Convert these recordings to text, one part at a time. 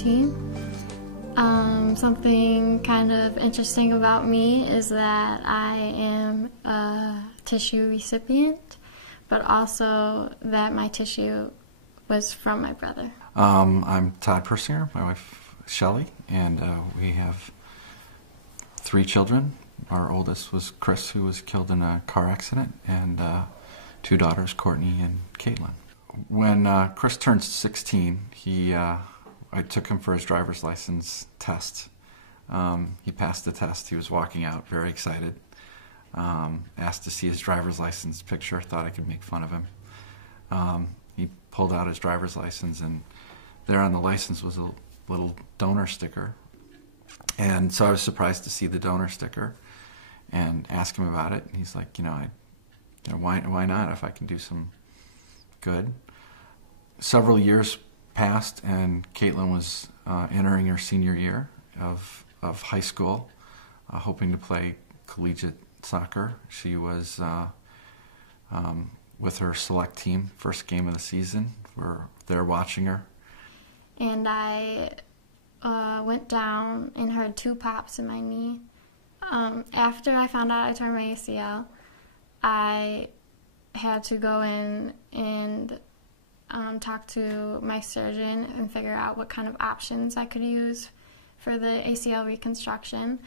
14. Something kind of interesting about me is that I am a tissue recipient, but also that my tissue was from my brother. I'm Todd Persinger, my wife Shelley, and we have 3 children. Our oldest was Chris, who was killed in a car accident, and 2 daughters, Courtney and Caitlin. When Chris turned 16, I took him for his driver's license test. He passed the test. He was walking out very excited. Asked to see his driver's license picture. Thought I could make fun of him. He pulled out his driver's license, and there on the license was a little donor sticker. And so I was surprised to see the donor sticker and ask him about it. And he's like, why not if I can do some good? Several years passed, and Caitlin was entering her senior year of high school, hoping to play collegiate soccer. She was with her select team, first game of the season. We're there watching her. And I went down and heard 2 pops in my knee. After I found out I tore my ACL, I had to go in and talk to my surgeon and figure out what kind of options I could use for the ACL reconstruction.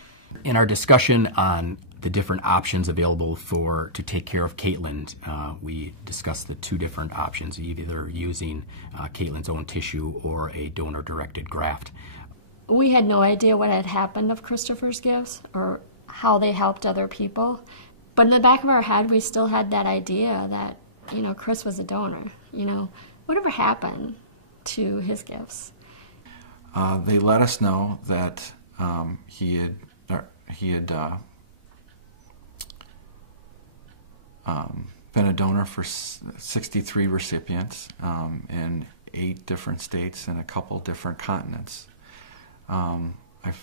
In our discussion on the different options available to take care of Caitlin, we discussed the 2 different options, either using Caitlin's own tissue or a donor-directed graft. We had no idea what had happened of Christopher's gifts or how they helped other people. But in the back of our head, we still had that idea that, Chris was a donor. Whatever happened to his gifts? They let us know that he had been a donor for 63 recipients in 8 different states and a couple different continents. I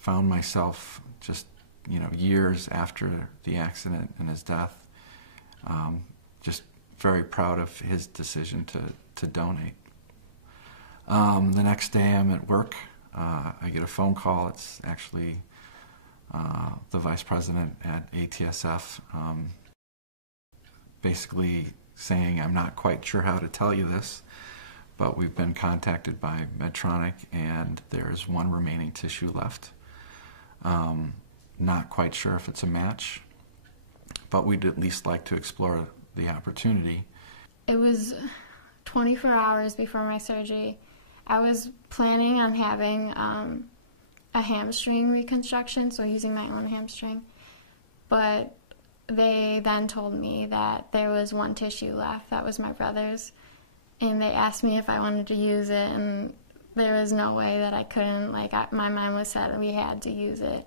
found myself just, years after the accident and his death, just very proud of his decision to donate. The next day I'm at work. I get a phone call. It's actually the vice president at ATSF basically saying, I'm not quite sure how to tell you this, but we've been contacted by Medtronic and there's 1 remaining tissue left. Not quite sure if it's a match, but we'd at least like to explore the opportunity. It was 24 hours before my surgery. I was planning on having a hamstring reconstruction, so using my own hamstring, but they then told me that there was 1 tissue left. That was my brother's, and they asked me if I wanted to use it, and there was no way that I couldn't. My mind was set, and we had to use it.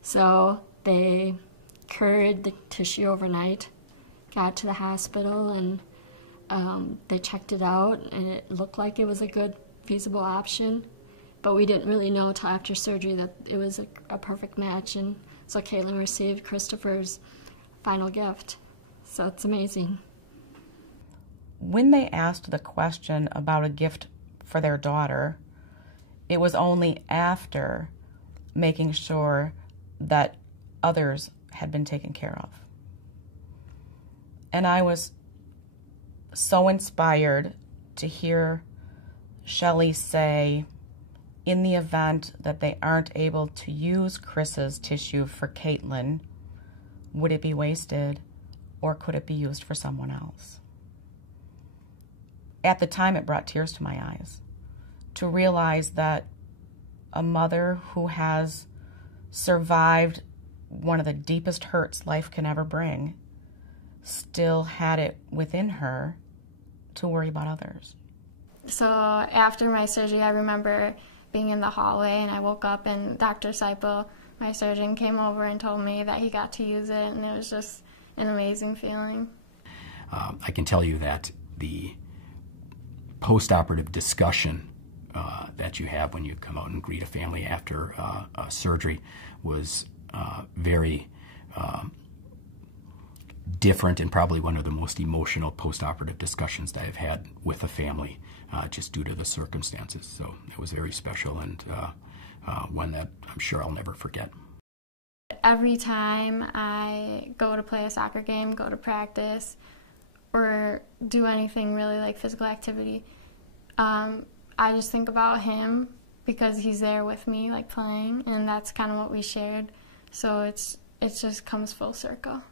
So they cured the tissue overnight, got to the hospital, and they checked it out, and it looked like it was a good, feasible option. But we didn't really know until after surgery that it was a perfect match, and so Caitlin received Christopher's final gift. So it's amazing. When they asked the question about a gift for their daughter, it was only after making sure that others had been taken care of. And I was so inspired to hear Shelley say, in the event that they aren't able to use Chris's tissue for Caitlin, would it be wasted or could it be used for someone else? At the time, it brought tears to my eyes to realize that a mother who has survived one of the deepest hurts life can ever bring still had it within her to worry about others. So after my surgery, I remember being in the hallway, and I woke up, and Dr. Seipel, my surgeon, came over and told me that he got to use it, and it was just an amazing feeling. I can tell you that the post-operative discussion that you have when you come out and greet a family after surgery was very different and probably one of the most emotional post-operative discussions that I've had with a family, just due to the circumstances. So it was very special, and one that I'm sure I'll never forget. Every time I go to play a soccer game, go to practice, or do anything really like physical activity, I just think about him because he's there with me, like playing, and that's kind of what we shared. So it just comes full circle.